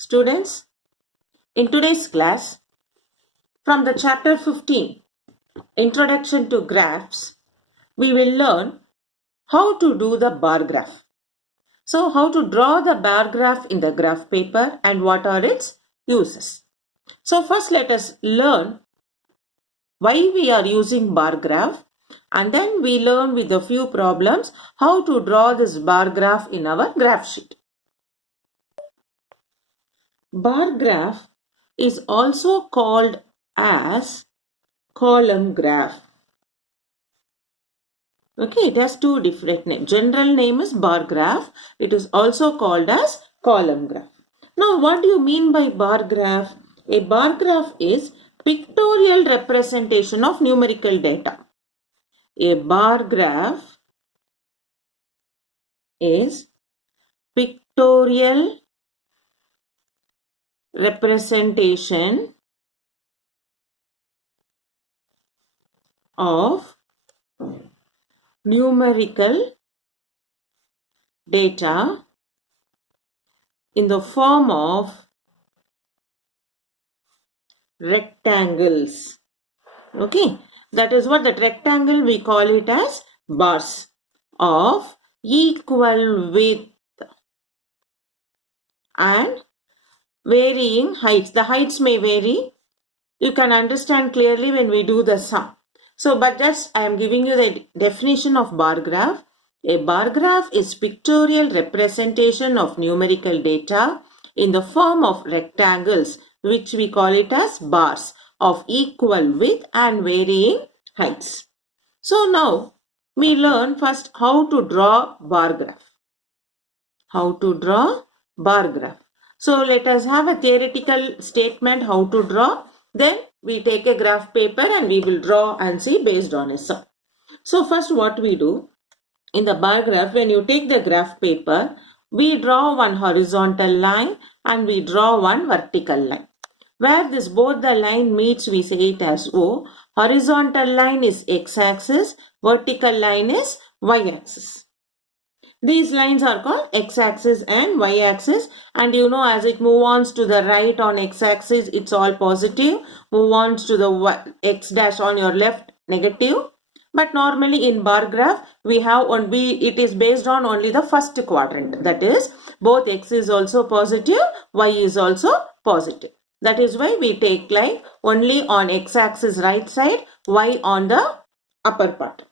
Students, in today's class, from the chapter 15, Introduction to Graphs, we will learn how to do the bar graph. So, how to draw the bar graph in the graph paper and what are its uses. So, first let us learn why we are using bar graph, and then we learn with a few problems how to draw this bar graph in our graph sheet. Bar graph is also called as column graph. Okay, it has two different names. General name is bar graph. It is also called as column graph. Now, what do you mean by bar graph? A bar graph is pictorial representation of numerical data. A bar graph is pictorial representation of numerical data in the form of rectangles. Okay, that is what that rectangle we call it as bars of equal width and varying heights. The heights may vary. You can understand clearly when we do the sum. So, but just I am giving you the definition of bar graph. A bar graph is pictorial representation of numerical data in the form of rectangles, which we call it as bars of equal width and varying heights. So now we learn first how to draw bar graph. How to draw bar graph. So let us have a theoretical statement how to draw. Then we take a graph paper and we will draw and see based on a sum. So first what we do in the bar graph, when you take the graph paper, we draw one horizontal line and we draw one vertical line. Where this both the line meets, we say it as O. Horizontal line is x-axis, vertical line is y-axis. These lines are called x-axis and y-axis, and you know as it moves on to the right on x-axis, it's all positive. Move on to the x dash on your left, negative. But normally in bar graph, we have it is based on only the first quadrant. That is, both x is also positive, y is also positive. That is why we take line only on x-axis right side, y on the upper part.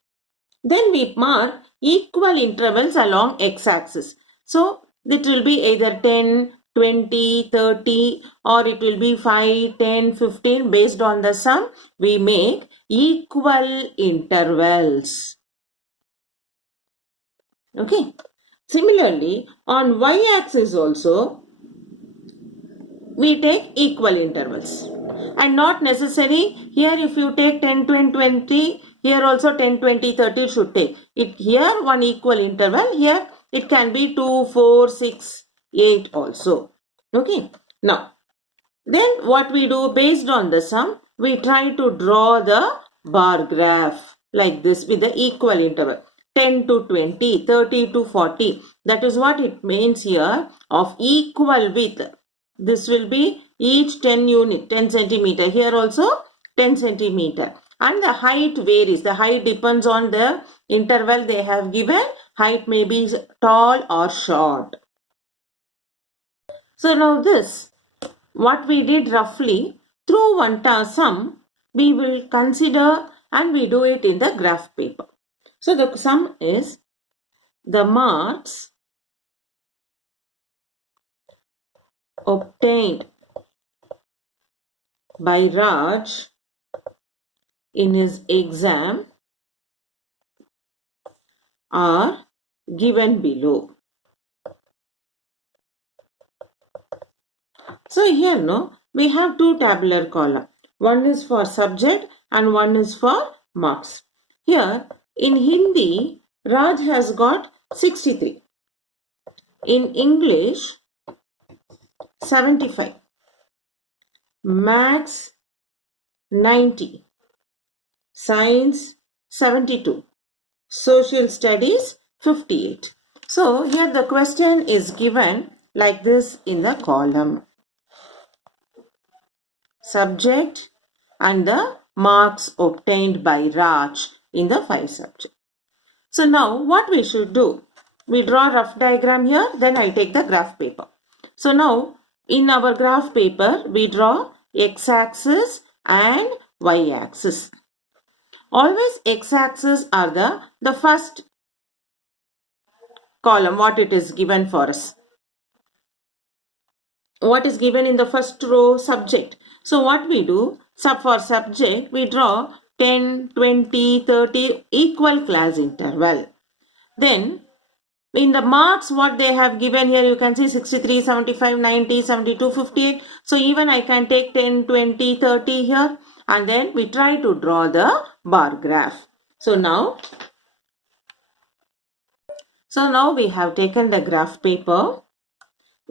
Then we mark equal intervals along x-axis. So it will be either 10, 20, 30 or it will be 5, 10, 15 based on the sum. We make equal intervals. Okay. Similarly, on y-axis also, we take equal intervals. And not necessary, here if you take 10, 20, 20, here also 10, 20, 30 should take. Here one equal interval, here it can be 2, 4, 6, 8 also. Okay. Now, then what we do based on the sum, we try to draw the bar graph like this with the equal interval. 10 to 20, 30 to 40. That is what it means here of equal width. This will be each 10 unit, 10 centimeter. Here also 10 centimeter. And the height varies. The height depends on the interval they have given. Height may be tall or short. So now this, what we did roughly, through one sum, we will consider and we do it in the graph paper. So the sum is the marks obtained by Raj in his exam are given below. So here we have two tabular columns. One is for subject and one is for marks. Here in Hindi, Raj has got 63. In English, 75. Maths, 90. Science, 72. Social Studies, 58. So here the question is given like this in the column. subject and the marks obtained by Raj in the 5 subject. So now what we should do? We draw a rough diagram here, then I take the graph paper. So now in our graph paper, we draw x-axis and y-axis. Always x-axis are the first column, what it is given for us. What is given in the first row? Subject. So what we do? For subject, we draw 10, 20, 30 equal class interval. Then in the marks what they have given here, you can see 63, 75, 90, 72, 58. So even I can take 10, 20, 30 here, and then we try to draw the bar graph. So now we have taken the graph paper.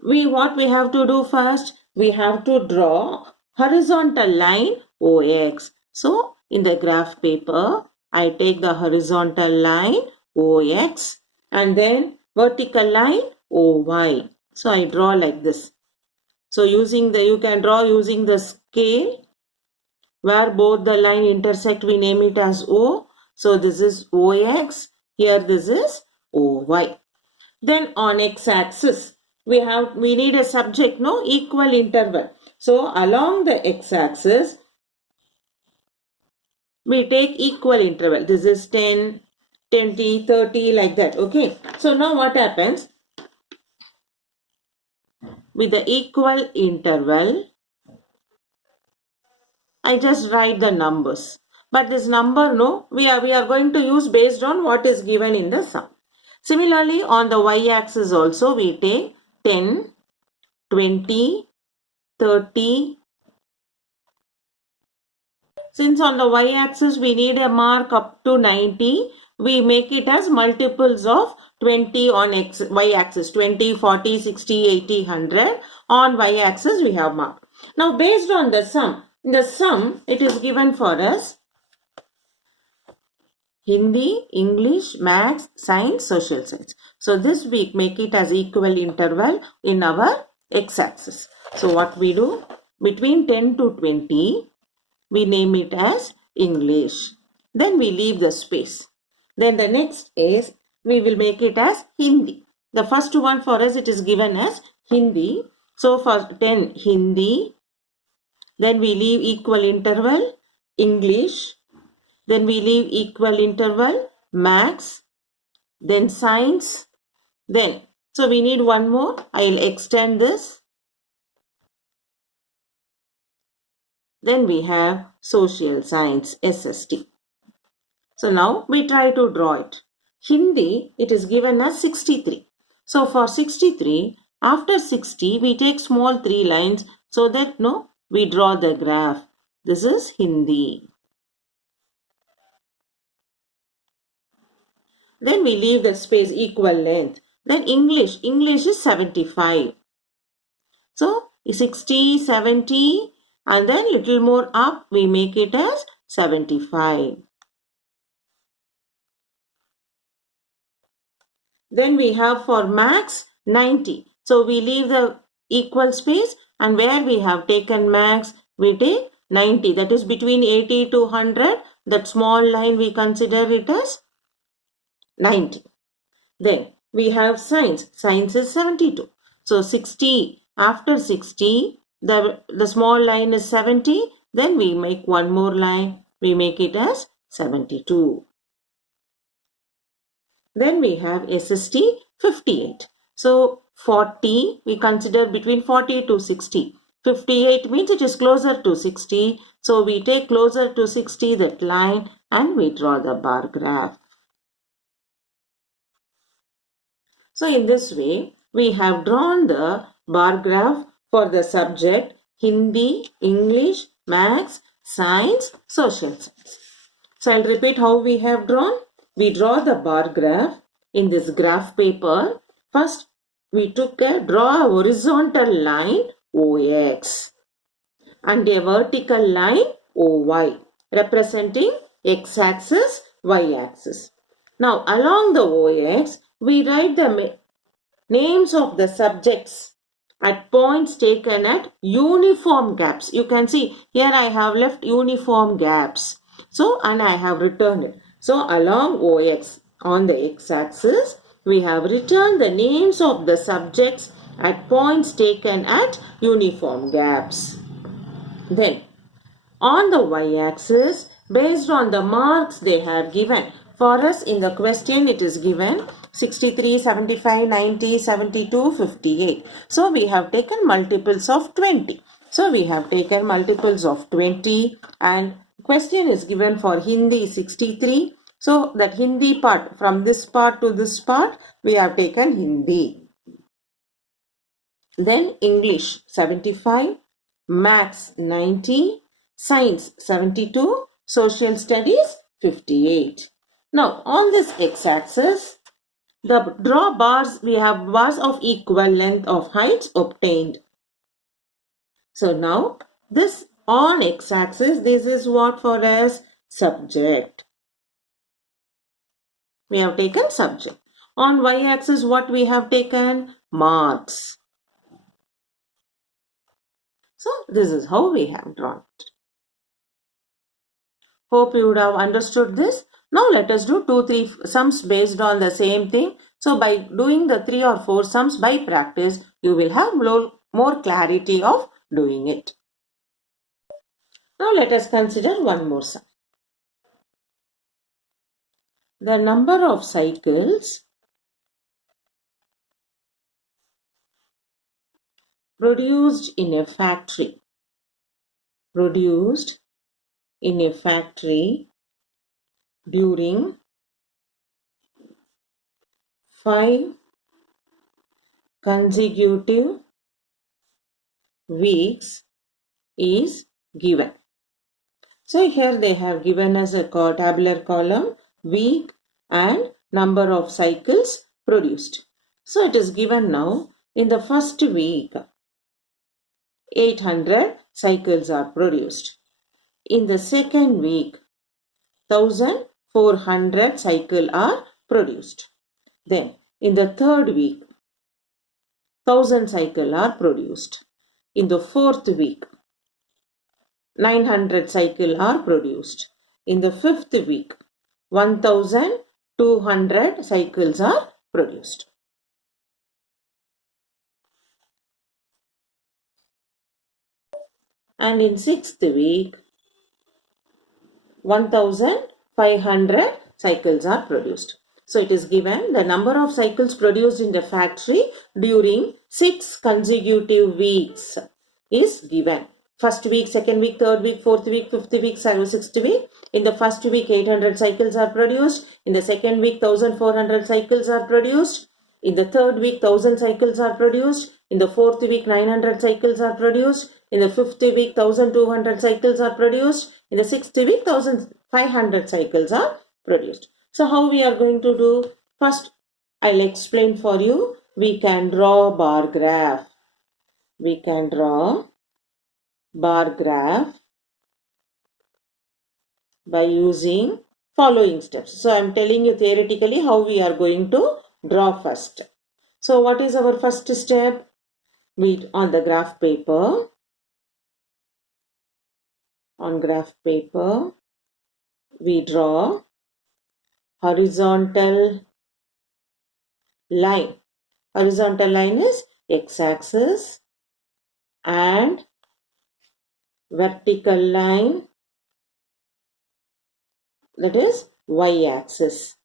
What we have to do first? We have to draw horizontal line OX. So in the graph paper, I take the horizontal line OX and then vertical line OY. So I draw like this. So you can draw using the scale where both the line intersect, we name it as O. So this is OX, here this is OY. Then on x-axis, we need a subject, no, equal interval. So along the x-axis, we take equal interval. This is 10, 20, 30 like that. Okay. So now what happens? With the equal interval, I just write the numbers. But this number, no, we are going to use based on what is given in the sum. Similarly, on the y-axis also, we take 10, 20, 30. Since on the y-axis we need a mark up to 90, we make it as multiples of 20 on y-axis. 20, 40, 60, 80, 100. On y-axis we have mark. Now based on the sum, in the sum it is given for us Hindi, English, Maths, Science, Social Science. So this we make it as equal interval in our x-axis. So what we do? Between 10 to 20, we name it as English. Then we leave the space. Then the next is, we will make it as Hindi. The first one for us, it is given as Hindi. So for 10, Hindi. Then we leave equal interval, English. Then we leave equal interval, Maths. Then Science. Then, so we need one more. I'll extend this. Then we have Social Science, SST. So now we try to draw it. Hindi, it is given as 63. So for 63, after 60, we take small 3 lines so that we draw the graph. This is Hindi. Then we leave the space equal length. Then English is 75. So 60, 70 and then little more up we make it as 75. Then we have for Max 90. So we leave the equal space and where we have taken Max we take 90. That is between 80 to 100. That small line we consider it as 90. Then we have Science. Science is 72. So 60. After 60, the small line is 70. Then we make one more line. We make it as 72. Then we have SST 58. So 40, we consider between 40 to 60. 58 means it is closer to 60. So we take closer to 60 that line and we draw the bar graph. So in this way, we have drawn the bar graph for the subject Hindi, English, Maths, Science, Social Science. So I'll repeat how we have drawn. We draw the bar graph in this graph paper. First, we draw a horizontal line OX and a vertical line OY representing x-axis, y-axis. Now, along the OX, we write the names of the subjects at points taken at uniform gaps. You can see here I have left uniform gaps. So, and I have returned it. So, along OX on the x-axis, we have returned the names of the subjects at points taken at uniform gaps. Then, on the y-axis, based on the marks they have given, for us in the question it is given 63, 75, 90, 72, 58. So we have taken multiples of 20. So we have taken multiples of 20 and question is given for Hindi 63. So that Hindi part, from this part to this part, we have taken Hindi. Then English 75, Maths 90, Science 72, Social Studies 58. Now on this x-axis, the draw bars, we have bars of equal length of heights obtained. So now this on x-axis, this is what for us? Subject. We have taken subject. On y-axis, what we have taken? Marks. So this is how we have drawn it. Hope you would have understood this. Now let us do 2-3 sums based on the same thing. So by doing the 3 or 4 sums by practice, you will have more clarity of doing it. Now let us consider one more sum. The number of cycles produced in a factory during 5 consecutive weeks is given. So here they have given us a tabular column, week and number of cycles produced. So it is given now in the first week 800 cycles are produced. In the second week 1400 cycles are produced. Then in the third week 1000 cycles are produced. In the fourth week 900 cycles are produced. In the fifth week 1200 cycles are produced. And in sixth week 1500 cycles are produced. So it is given the number of cycles produced in the factory during 6 consecutive weeks is given. First week, second week, third week, fourth week, fifth week, sixth week. In the first week 800 cycles are produced. In the second week 1400 cycles are produced. In the third week 1000 cycles are produced. In the fourth week 900 cycles are produced. In the fifth week 1200 cycles are produced. In the sixth week 1500 cycles are produced. So how we are going to do? First I'll explain for you. We can draw bar graph. We can draw bar graph by using following steps. So I am telling you theoretically how we are going to draw first. So what is our first step? We on the graph paper. On graph paper, we draw horizontal line. Horizontal line is x-axis and vertical line, that is y-axis.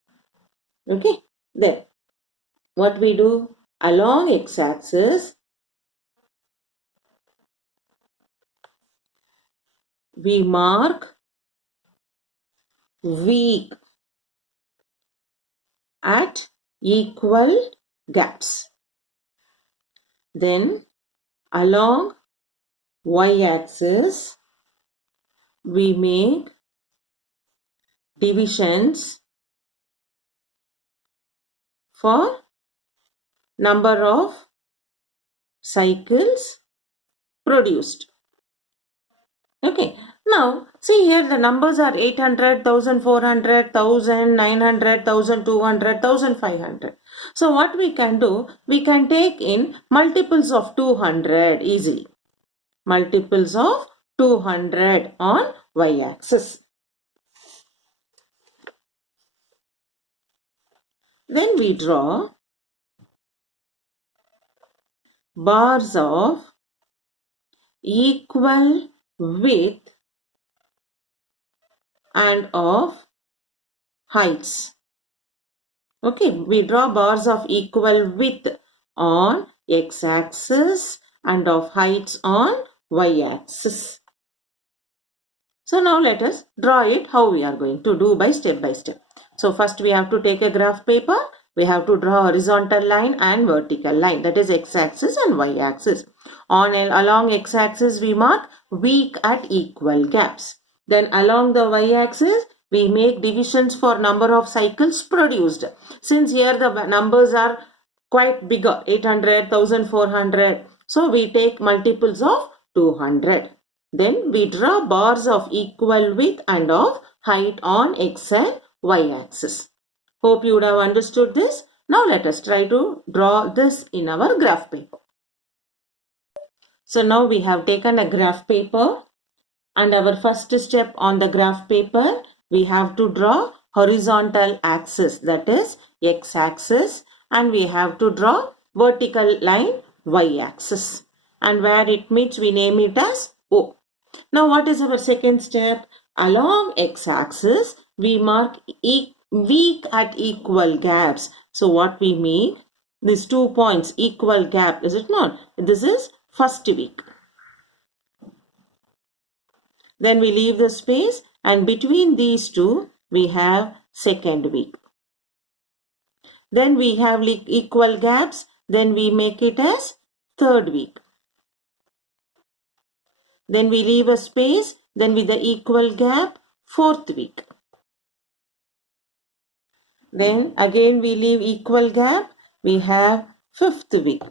Okay, then what we do? Along x-axis, we mark week at equal gaps. Then along y-axis, we make divisions for number of cycles produced. Okay, Now, see here the numbers are 800, 1400, 1000, 900, 1200, 1500. So what we can do, we can take in multiples of 200 easily. Multiples of 200 on y-axis. Then we draw bars of equal width and of heights. Okay, we draw bars of equal width on x-axis and of heights on y-axis. So now let us draw it how we are going to do by step. So first we have to take a graph paper. We have to draw horizontal line and vertical line, that is x-axis and y-axis. Along x-axis we mark weak at equal gaps. Then along the y-axis we make divisions for number of cycles produced. Since here the numbers are quite bigger, 800, 1400. So we take multiples of 200. Then we draw bars of equal width and of height on x and y axis. Hope you would have understood this. Now let us try to draw this in our graph paper. So now we have taken a graph paper, and our first step on the graph paper, we have to draw horizontal axis, that is x axis, and we have to draw vertical line y axis, and where it meets we name it as O. Now what is our second step? Along x-axis we mark weak at equal gaps. So what we mean? These 2 points equal gap, is it not? This is first week. Then we leave the space, and between these two we have second week. Then we have equal gaps. Then we make it as third week. Then we leave a space, then with the equal gap, fourth week. Then again we leave equal gap, we have fifth week.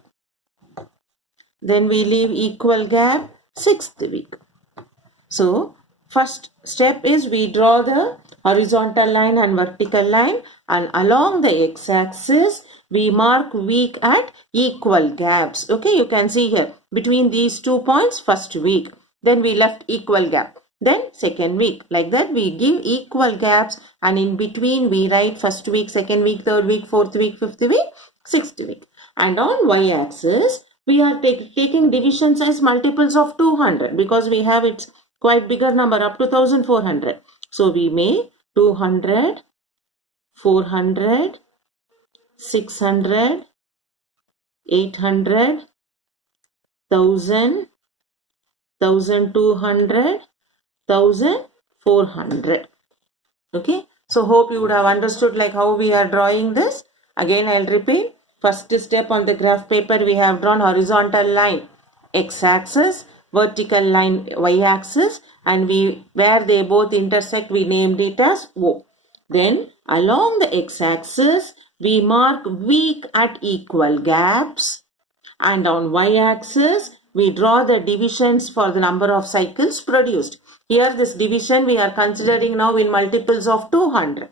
Then we leave equal gap, sixth week. So first step is we draw the horizontal line and vertical line, and along the x-axis we mark week at equal gaps. Okay, you can see here between these 2 points, first week. Then we left equal gap. Then second week. Like that we give equal gaps, and in between we write first week, second week, third week, fourth week, fifth week, sixth week. And on y-axis we are taking divisions as multiples of 200 because we have its quite bigger number up to 1400. So we make 200, 400, 600, 800, 1000, 1200, 1400. Okay, so hope you would have understood like how we are drawing this. Again I'll repeat. First step on the graph paper, we have drawn horizontal line x-axis, vertical line y-axis, and where they both intersect we named it as O. Then along the x-axis we mark weak at equal gaps, and on y-axis we draw the divisions for the number of cycles produced. Here this division we are considering now in multiples of 200.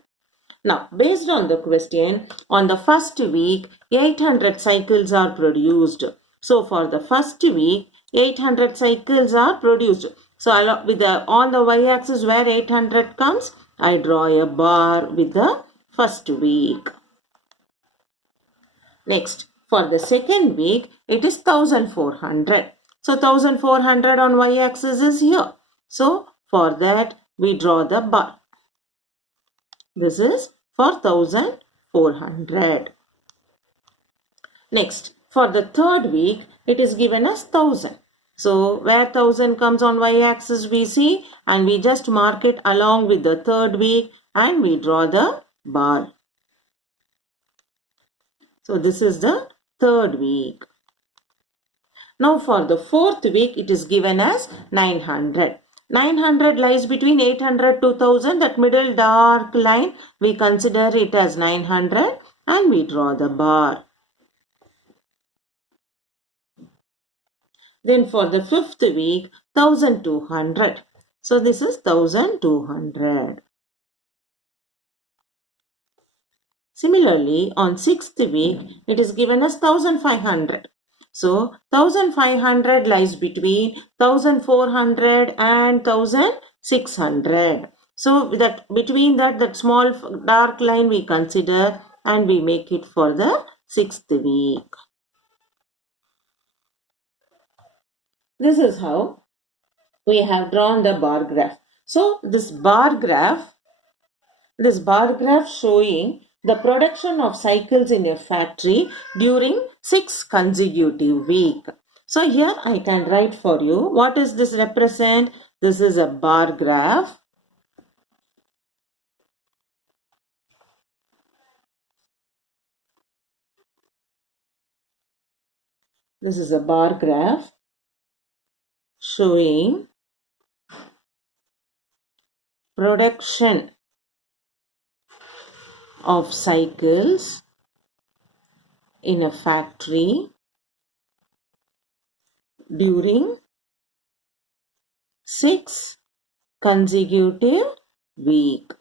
Now based on the question, on the first week 800 cycles are produced. So for the first week 800 cycles are produced. So on the y-axis where 800 comes, I draw a bar with the first week. Next, for the second week, it is 1400. So 1400 on y-axis is here. So for that, we draw the bar. This is for 1400. Next, for the third week, it is given as 1000. So where 1000 comes on y-axis we see, and we just mark it along with the third week and we draw the bar. So this is the third week. Now for the fourth week it is given as 900. 900 lies between 800 to 1000. That middle dark line we consider it as 900 and we draw the bar. Then for the fifth week 1200. So this is 1200. Similarly, on 6th week, it is given as 1500. So 1500 lies between 1400 and 1600. So that between that small dark line we consider and we make it for the 6th week. This is how we have drawn the bar graph. So this bar graph showing the production of cycles in a factory during 6 consecutive weeks. So here I can write for you. What does this represent? This is a bar graph. This is a bar graph showing production of cycles in a factory during 6 consecutive weeks.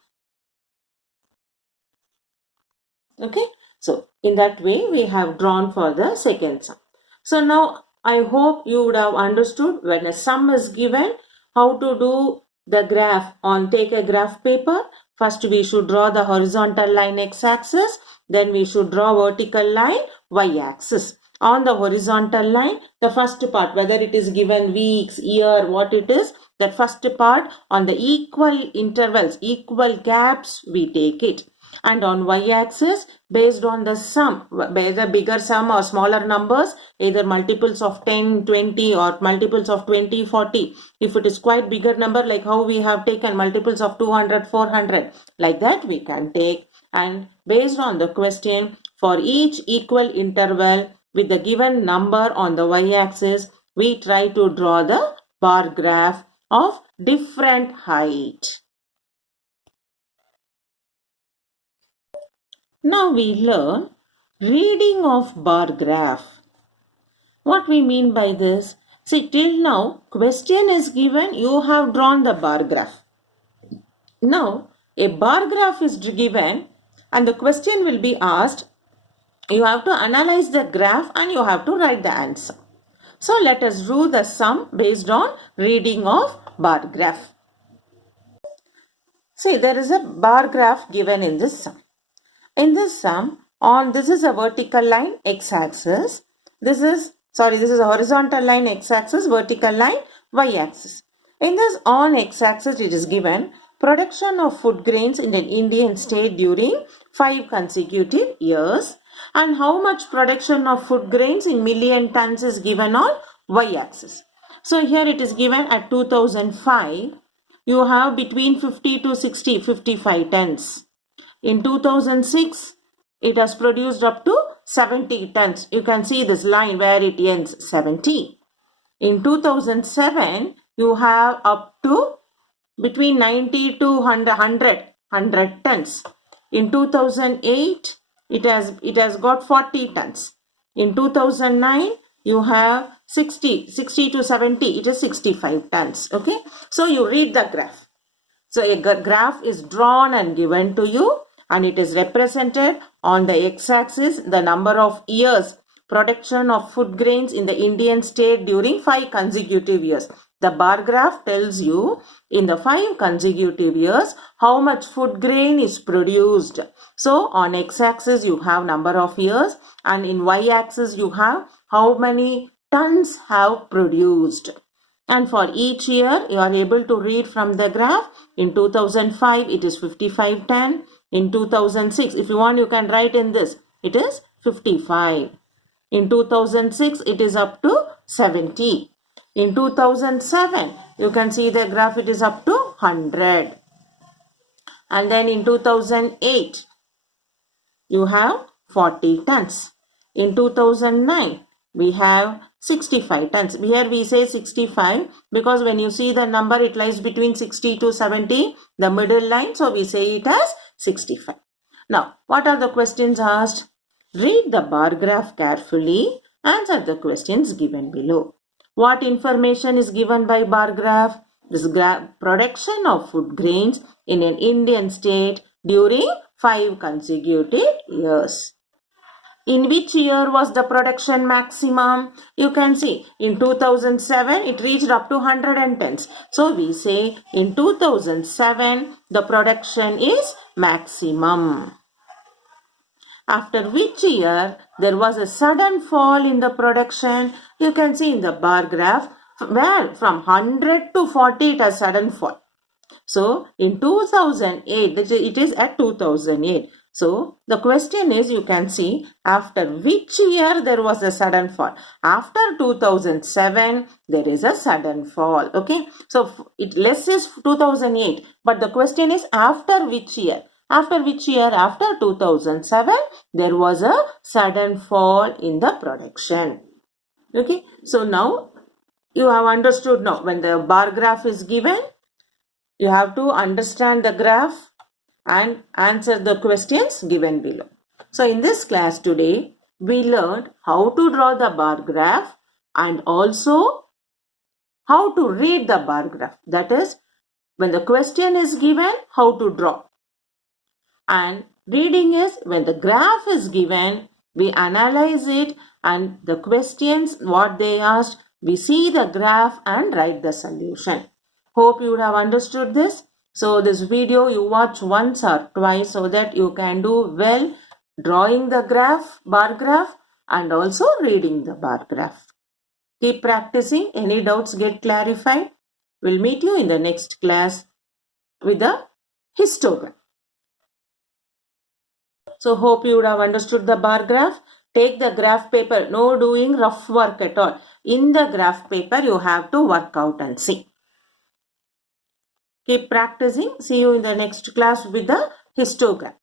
Okay, so in that way we have drawn for the second sum. So now I hope you would have understood when a sum is given how to do the graph on take a graph paper. First we should draw the horizontal line x-axis, then we should draw vertical line y-axis. On the horizontal line, the first part, whether it is given weeks, year, what it is, that first part on the equal intervals, equal gaps, we take it. And on y-axis, based on the sum, whether bigger sum or smaller numbers, either multiples of 10, 20 or multiples of 20, 40. If it is quite bigger number, like how we have taken multiples of 200, 400, like that we can take. And based on the question, for each equal interval with the given number on the y-axis, we try to draw the bar graph of different height. Now we learn reading of bar graph. What we mean by this? See, till now question is given, you have drawn the bar graph. Now a bar graph is given and the question will be asked. You have to analyze the graph and you have to write the answer. So let us do the sum based on reading of bar graph. See, there is a bar graph given in this sum. In this sum, this is a vertical line x-axis. This is a horizontal line x-axis, vertical line y-axis. In this on x-axis it is given production of food grains in an Indian state during 5 consecutive years, and how much production of food grains in million tons is given on y-axis. So here it is given at 2005, you have between 50 to 60, 55 tons. In 2006, it has produced up to 70 tons. You can see this line where it ends 70. In 2007, you have up to between 90 to 100 tons. In 2008, it has got 40 tons. In 2009, you have 60 to 70, it is 65 tons. Okay, so you read the graph. So a graph is drawn and given to you, and it is represented on the x-axis the number of years production of food grains in the Indian state during 5 consecutive years. The bar graph tells you in the 5 consecutive years how much food grain is produced. So on x-axis you have number of years, and in y-axis you have how many tons have produced. And for each year you are able to read from the graph. In 2005 it is 55 ton. In 2006, if you want you can write in this, it is 55. In 2006 it is up to 70. In 2007 you can see the graph, it is up to 100. And then in 2008 you have 40 tons. In 2009 we have 65 tons. Here we say 65 because when you see the number it lies between 60 to 70, the middle line, so we say it as 65. Now what are the questions asked? Read the bar graph carefully. Answer the questions given below. What information is given by bar graph? this production of food grains in an Indian state during 5 consecutive years. In which year was the production maximum? You can see in 2007 it reached up to 110. So we say in 2007 the production is maximum. After which year there was a sudden fall in the production? You can see in the bar graph where from 100 to 40 it has sudden fall. So in 2008 it is at 2008. So the question is, you can see after which year there was a sudden fall. After 2007 there is a sudden fall. Okay. So less is 2008. But the question is after which year? After which year? After 2007 there was a sudden fall in the production. Okay. So now you have understood now when the bar graph is given, you have to understand the graph and answer the questions given below. So in this class today, we learned how to draw the bar graph and also how to read the bar graph. That is, when the question is given, how to draw. And reading is when the graph is given, we analyze it and the questions, what they asked, we see the graph and write the solution. Hope you would have understood this. So this video you watch once or twice so that you can do well drawing the graph, bar graph, and also reading the bar graph. Keep practicing. Any doubts get clarified. We'll meet you in the next class with the histogram. So hope you would have understood the bar graph. Take the graph paper. No doing rough work at all. In the graph paper you have to work out and see. Keep practicing. See you in the next class with the histogram.